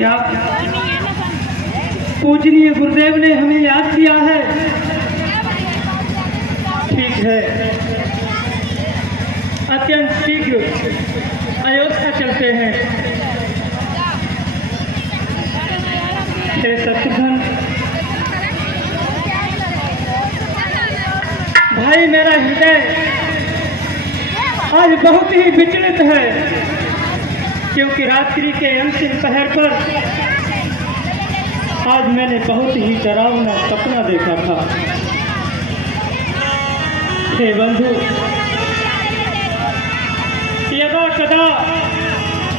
क्या पूजनीय गुरुदेव ने हमें याद किया है? ठीक है, अत्यंत शीघ्र अयोध्या चलते हैं। हे शत्रुघ्न भाई, मेरा हृदय आज बहुत ही विचलित है, क्योंकि रात्रि के अंतिम पहर पर आज मैंने बहुत ही डरावना सपना देखा था। हे बंधु, यदा कदा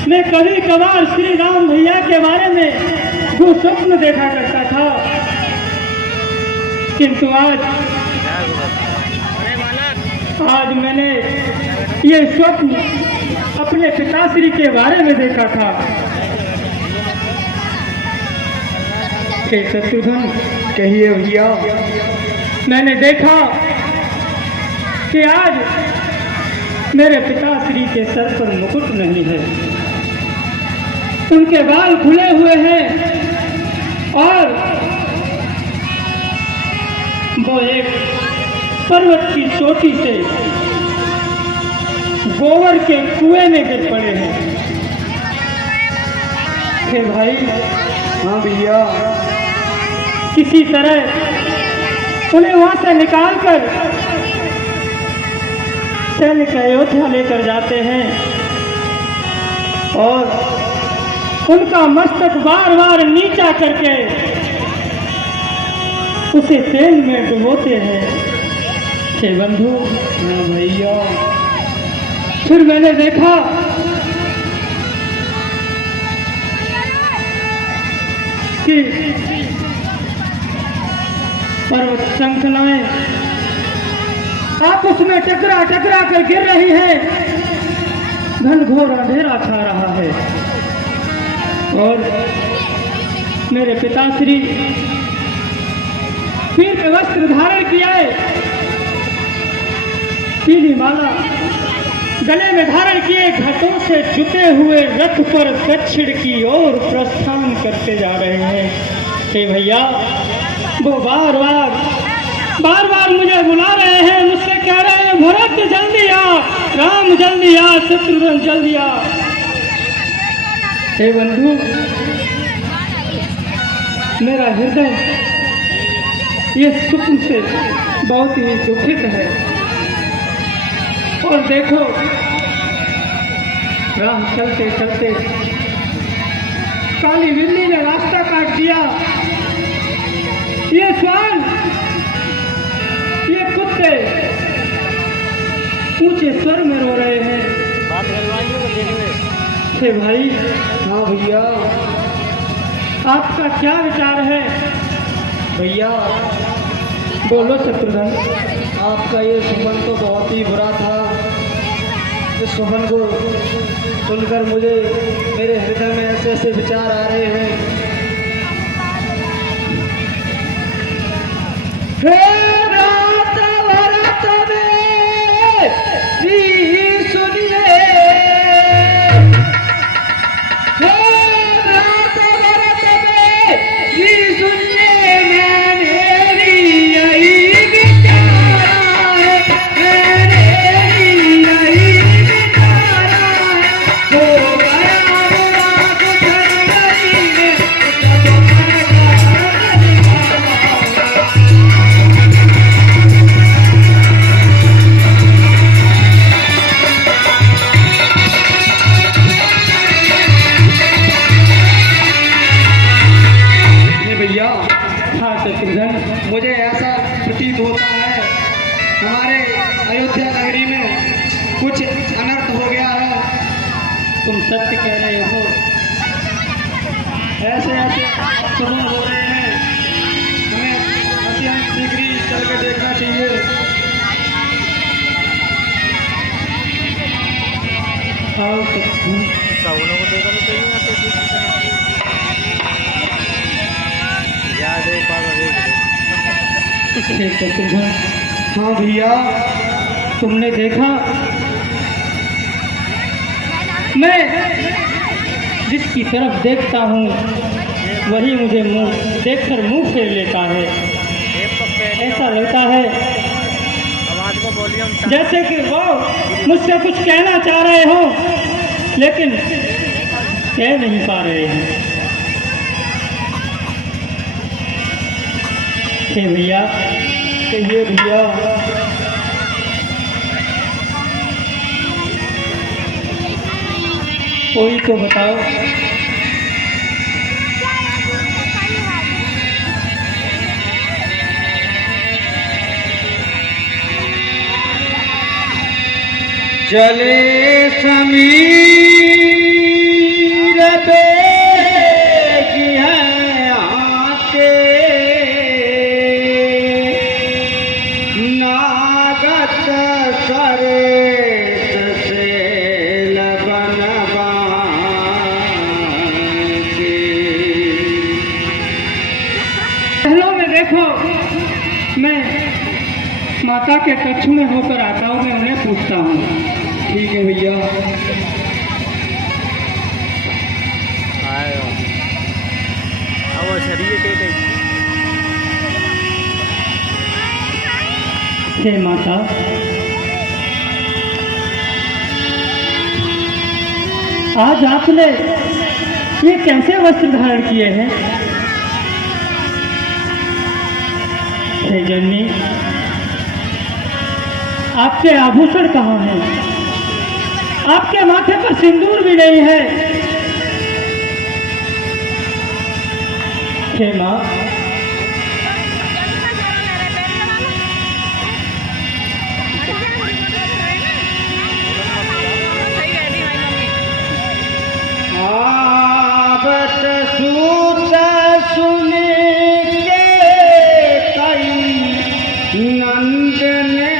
मैं कभी कभार श्री राम भैया के बारे में जो स्वप्न देखा करता था, किंतु आज मैंने ये स्वप्न अपने पिताश्री के बारे में देखा था। हे शत्रुघ्न, कहिए भैया। मैंने देखा कि आज मेरे पिताश्री के सर पर मुकुट नहीं है, उनके बाल खुले हुए हैं और वो एक पर्वत की चोटी से गोबर के कुएं में गिर पड़े हैं। हे भाई, हाँ भैया। किसी तरह उन्हें वहां से निकालकर सैनिक अयोध्या लेकर जाते हैं और उनका मस्तक बार बार नीचा करके उसे तेल में डुबोते हैं। हे बंधु, हाँ भैया। फिर मैंने देखा कि पर्वत श्रृंखलाएं आपस में टकरा टकरा कर गिर रही है, घनघोर अंधेरा छा रहा है और मेरे पिताश्री पीले वस्त्र धारण किए, पीली माला गले में धारण किए, घाटों से जुटे हुए रथ पर दक्षिण की ओर प्रस्थान करते जा रहे हैं। हे भैया, वो बार बार मुझे बुला रहे हैं, मुझसे कह रहे हैं, भरत जल्दी आ, राम जल्दी आ, शत्रुघ्न जल्दी आ। हे बंधु, मेरा हृदय ये स्वप्न से बहुत ही दुखित है। और देखो, राह चलते चलते काली बिल्ली ने रास्ता काट दिया। ये श्वान, ये कुत्ते ऊंचे स्वर में रो रहे हैं। हे भाई, हाँ भैया। आपका क्या विचार है? भैया बोलो शत्रुघ्न। आपका ये सुमन तो बहुत ही बुरा था। इस सुमन को सुनकर मुझे मेरे हृदय में ऐसे ऐसे विचार आ रहे हैं। हे रात भरत मेरी सुनिए, हे रात भरत मेरी सुनिए, मुझे ऐसा प्रतीत होता है हमारे अयोध्या नगरी में कुछ अनर्थ हो गया है। तुम सत्य कह रहे हो, ऐसे ऐसे सुमन हो रहे हैं, हमें अत्यंत शीघ्र ही चल के देखना चाहिए। आओ सबनों को देखा तो चाहिए हाँ भैया, तुमने देखा मैं जिसकी तरफ देखता हूँ वही मुझे मुंह देखकर मुंह फेर लेता है। एक तो पहले ऐसा लगता है आवाज को वॉल्यूम जैसे कि वो मुझसे कुछ कहना चाह रहे हो लेकिन कह नहीं पा रहे हैं। हे भैया, कहिए भैया। कोई तो बताओ। चले समीर बेगी है आके नागत सरेत से लगन बाके। पहलों में देखो, मैं माता के कक्ष में होकर आता हूँ, मैं उन्हें पूछता हूँ। ठीक है भैया। आयो अब वो शरीर के गई। हे माता, आज आपने ये कैसे वस्त्र धारण किए हैं? हे जननी, आपके आभूषण कहाँ हैं? आपके माथे पर सिंदूर भी नहीं है। हे माँ, आवत सूत सुने के कई नंद ने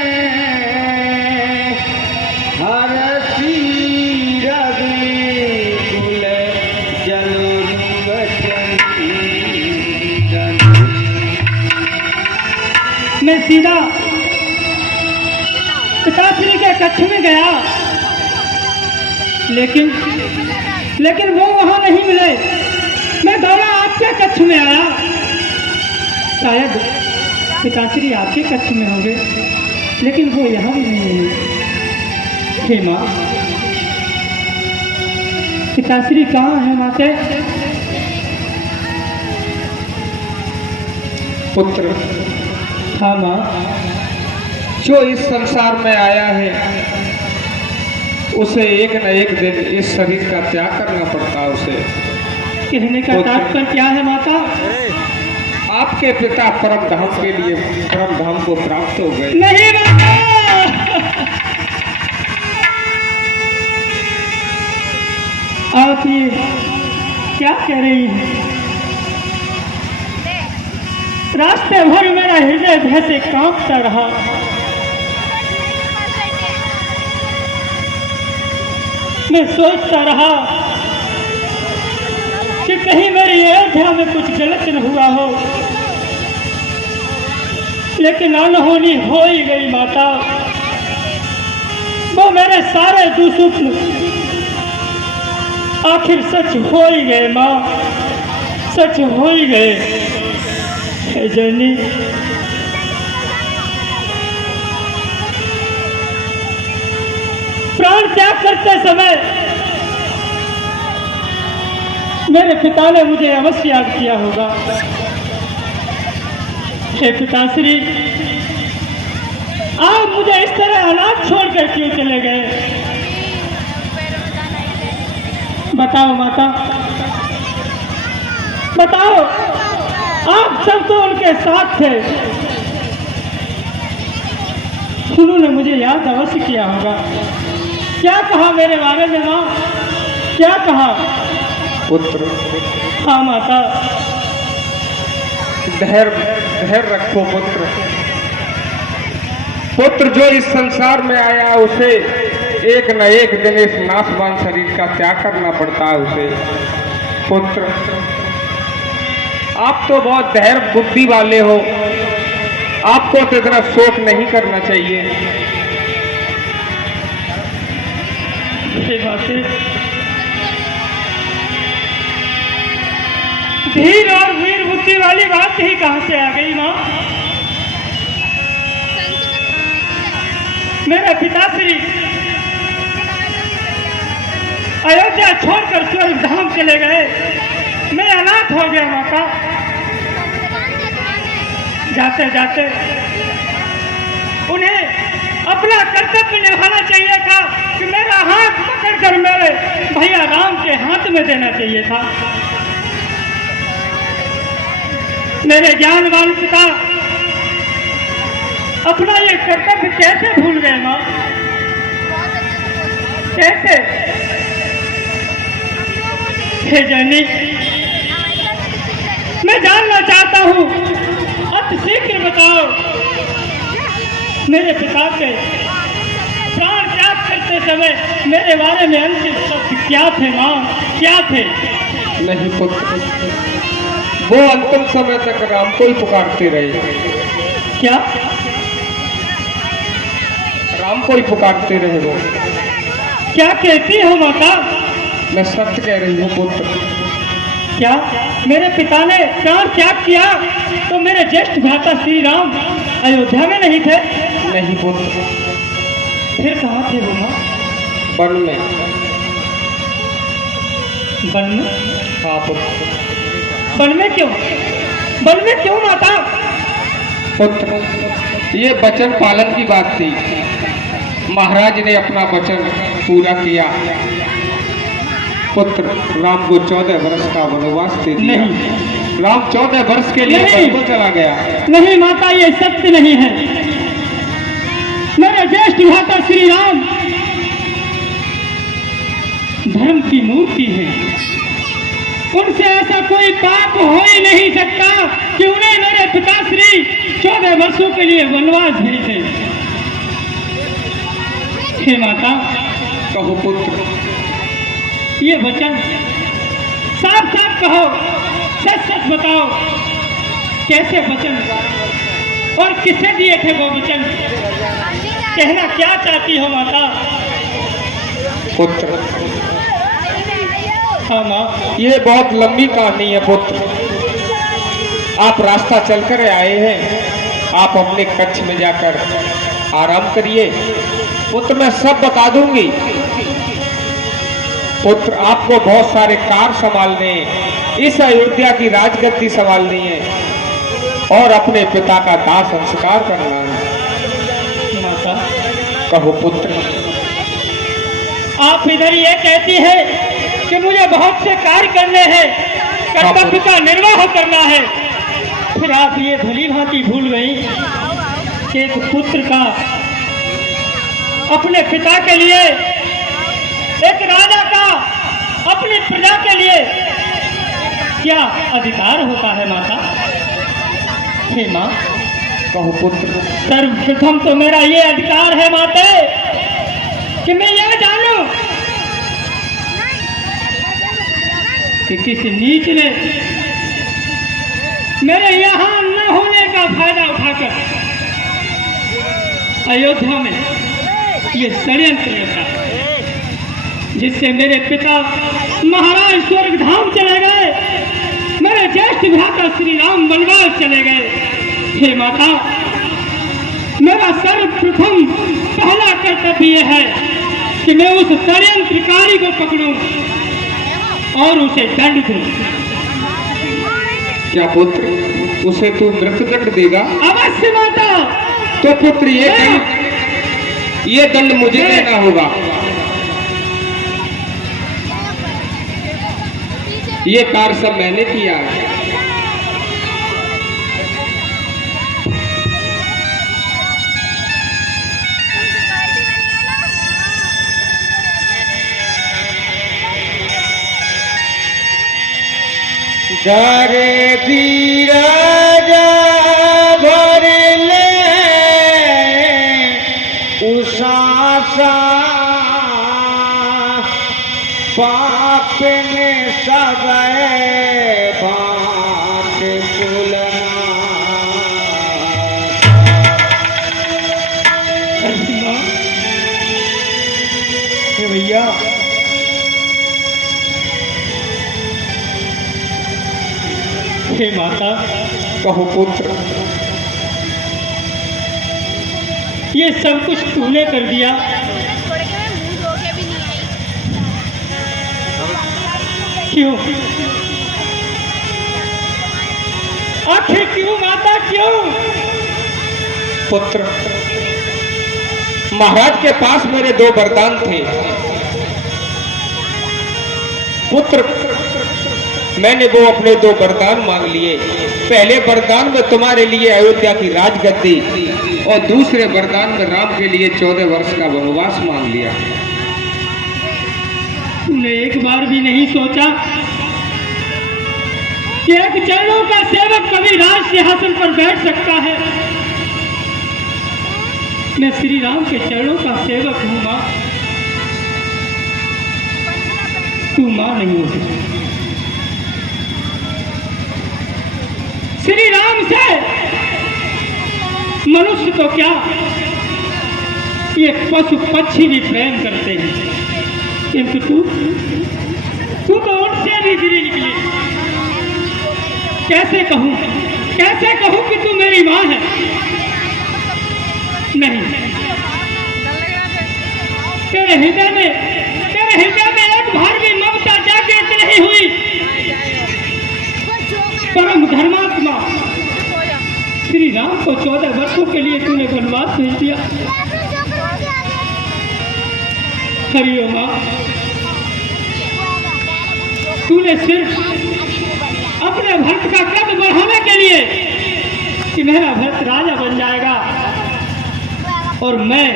हरसी रवि कुल मैं सीधा पिताश्री के कक्ष में गया, लेकिन वो वहां नहीं मिले। मैं दौड़ा आपके कक्ष में आया, शायद पिताश्री आपके कक्ष में होंगे, लेकिन वो यहाँ भी नहीं है। हे माँ, पिताश्री कहाँ है माते? पुत्र, हाँ माँ। जो इस संसार में आया है उसे एक न एक दिन इस शरीर का त्याग करना पड़ता है। उसे कहने का तात्पर्य क्या है माता? आपके पिता परम धाम के लिए परम धाम को प्राप्त हो गए। नहीं माता, आप ये क्या कह रही हैं? रास्ते भर मेरा हृदय भय से कांपता रहा। मैं सोचता रहा कि कहीं मेरी अयोध्या में कुछ गलत न हुआ हो, लेकिन अनहोनी हो ही गई माता। वो मेरे सारे दुस्वप्न आखिर सच हो ही गए माँ, सच हो ही गए। हे जननी, प्राण त्याग करते समय मेरे पिता ने मुझे अवश्य याद किया होगा। हे पिताश्री, आप मुझे इस तरह अनाथ छोड़कर क्यों चले गए? बताओ माता, बताओ। आप सब तो उनके साथ थे, उन्होंने मुझे याद अवश्य किया होगा। क्या कहा मेरे बारे में माँ? क्या कहा? पुत्र, हाँ माता। धैर्य रखो पुत्र। पुत्र, जो इस संसार में आया उसे एक न एक दिन इस नाशवान शरीर का त्याग करना पड़ता है उसे। पुत्र, आप तो बहुत धैर्य बुद्धि वाले हो, आपको तो इतना शोक नहीं करना चाहिए। हे माते, धीर और वीर बुद्धि वाली बात ही कहाँ से आ गई माँ? मेरे पिताश्री अयोध्या छोड़कर स्वर्ग धाम चले गए। मैं अनाथ हो गया माता। जाते जाते उन्हें अपना कर्तव्य निभाना चाहिए था कि मेरा हाथ पकड़कर मेरे भैया राम के हाथ में देना चाहिए था। मेरे ज्ञानवान पिता अपना ये कर्तव्य कैसे भूल गए माँ? कैसे? हे जननी, मैं जानना चाहता हूँ, अति शीघ्र बताओ, मेरे पिता के प्राण त्याग करते समय मेरे बारे में अंतिम शब्द क्या थे माँ? क्या थे? नहीं पुत्र, वो अंतिम समय तक राम को ही पुकारते रहे। क्या? राम को ही पुकारते रहे वो। क्या कहती हो माता? मैं सत्य कह रही हूँ पुत्र। क्या मेरे पिता ने प्राण त्याग किया तो मेरे ज्येष्ठ भ्राता श्री राम अयोध्या में नहीं थे? नहीं पुत्र। फिर कहाँ थे वो माँ? वन में। वन में? हाँ पुत्र। वन में क्यों? वन में क्यों माता? पुत्र, ये वचन पालन की बात थी। महाराज ने अपना वचन पूरा किया। पुत्र, राम को 14 वर्ष का वनवास दे दिया। नहीं, राम 14 वर्ष के लिए नहीं। वन को चला गया। नहीं माता, ये सत्य नहीं है। मेरे ज्येष्ठ भ्राता श्री राम धर्म की मूर्ति है। उनसे ऐसा कोई पाप हो ही नहीं सकता कि उन्हें मेरे पिताश्री 14 वर्षों के लिए वनवास भेजे। हे माता, कहो पुत्र। ये वचन साफ साफ कहो, सच सच बताओ, कैसे वचन और किसे दिए थे वो वचन? कहना क्या चाहती हो माता? पुत्र, हाँ माँ। ये बहुत लंबी कहानी है पुत्र। आप रास्ता चलकर आए हैं, आप अपने कक्ष में जाकर आराम करिए। पुत्र, मैं सब बता दूंगी। पुत्र, आपको बहुत सारे कार्य संभालने हैं, इस अयोध्या की राजगद्दी संभालनी है और अपने पिता का दाह संस्कार करना है। माता, कहो पुत्र। आप इधर ये कहती है कि मुझे बहुत से कार्य करने हैं, कर्तव्य का निर्वाह करना है, फिर आप ये भली भांति भूल गई कि एक पुत्र का अपने पिता के लिए, एक राजा का अपनी प्रजा के लिए क्या अधिकार होता है माता? हे माँ, कहो पुत्र। सर्वप्रथम तो मेरा ये अधिकार है माता कि मैं यह जानूं कि किसी नीच ने मेरे यहाँ न होने का फायदा उठाकर अयोध्या में ये षड्यंत्र रचा, जिससे मेरे पिता महाराज स्वर्ग धाम चले गए, मेरे ज्येष्ठ भ्राता श्री राम वनवास चले गए। हे माता, मेरा सर्वप्रथम पहला कर्तव्य है कि मैं उस षड्यंत्रकारी को पकड़ूं और उसे दंड दूं। क्या पुत्र, उसे तू मृत्युदंड देगा? अवश्य माता। तो पुत्र, ये दंड मुझे देना होगा। ये कार्य सब मैंने किया है। जरे धीरज भर ले उषा पाप ने सब बात भैया, हे माता, कहो पुत्र। ये सब कुछ तूने कर दिया। क्यों? आखिर क्यों माता, क्यों? पुत्र, महाराज के पास मेरे 2 वरदान थे। पुत्र, मैंने वो अपने 2 वरदान मांग लिए। पहले वरदान में तुम्हारे लिए अयोध्या की राजगद्दी और दूसरे वरदान में राम के लिए 14 वर्ष का वनवास मांग लिया। तूने एक बार भी नहीं सोचा कि एक चरणों का सेवक कभी राज सिंहासन पर बैठ सकता है? मैं श्री राम के चरणों का सेवक हूँ माँ, तू माँ नहीं हो सकती। श्री राम से मनुष्य तो क्या, ये पशु पक्षी भी प्रेम करते हैं, किंतु तू तो उनसे भी गिरी निकली। कैसे कहूँ कि तू मेरी माँ है? नहीं, तेरे हृदय में एक बार भी ममता जागृत नहीं हुई। परम धर्मात्मा श्री राम को 14 वर्षों के लिए तूने वनवास भेज दिया। हरिओ माँ, तूने सिर्फ अपने भक्त का कद बढ़ाने के लिए कि मेरा भक्त राजा बन जाएगा और मैं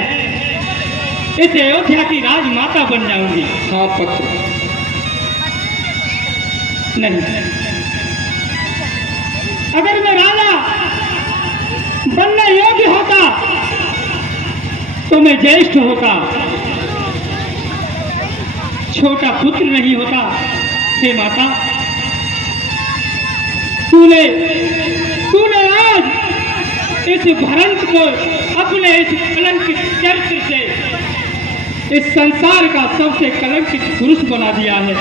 इस अयोध्या की राजमाता बन जाऊंगी। हाँ पुत्र। नहीं, अगर मैं राजा बनने योग्य होता तो मैं ज्येष्ठ होता, छोटा पुत्र नहीं होता। हे माता, तूने आज इस भरत को अपने इस कलंकित चरित्र से इस संसार का सबसे कलंकित पुरुष बना दिया है।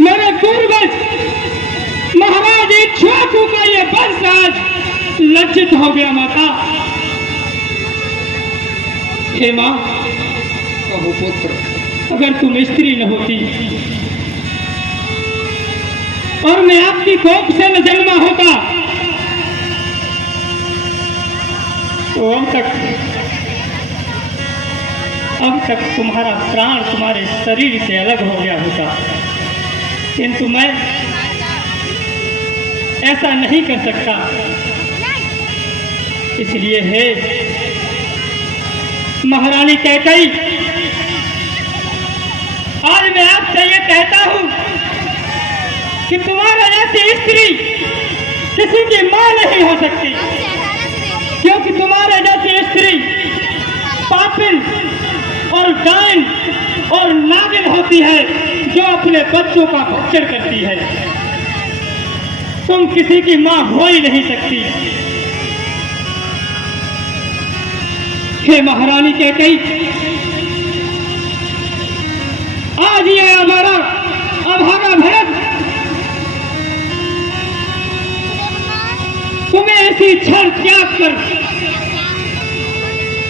मेरे पूर्वज महाराज इक्ष्वाकु का ये वंश आज लज्जित हो गया माता। हे माँ, कहो पुत्र। अगर तुम स्त्री न होती और मैं आपकी कोख से न जन्मा होता तो अब तक तुम्हारा प्राण तुम्हारे शरीर से अलग हो गया होता, किंतु मैं ऐसा नहीं कर सकता। इसलिए हे महारानी कैकेयी, आज मैं आपसे ये कहता हूं कि तुम्हारा जैसी स्त्री किसी की मां नहीं हो सकती, क्योंकि तुम्हारे जैसी स्त्री पापिन और डायन और नागिन होती है जो अपने बच्चों का भक्षण करती है। तुम किसी की मां हो ही नहीं सकती। हे महारानी कैकेयी, आज ये हमारा अभागा भरत तुम्हें ऐसी क्षण त्याग कर,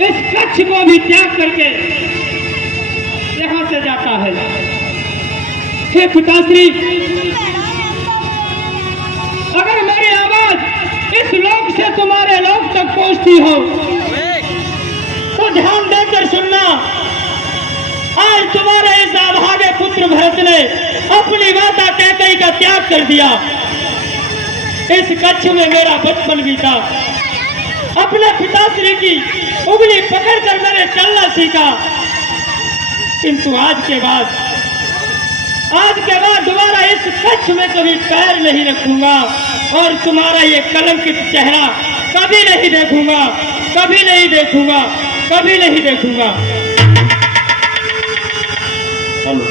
इस कच्छ को भी त्याग करके यहां से जाता है। हे पिताश्री, अगर मेरी आवाज इस लोक से तुम्हारे लोक तक पहुंचती हो तो ध्यान देकर सुनना। आज तुम्हारे इस अभागे पुत्र भरत ने अपनी माता कैकेयी का त्याग कर दिया। इस कच्छ में मेरा बचपन बीता, अपने पिताश्री की उंगली पकड़कर मैंने चलना सीखा, किंतु आज के बाद दोबारा इस कच्छ में कभी पैर नहीं रखूंगा और तुम्हारा ये कलंकित चेहरा कभी नहीं देखूंगा, कभी नहीं देखूंगा, कभी नहीं देखूंगा। हेलो।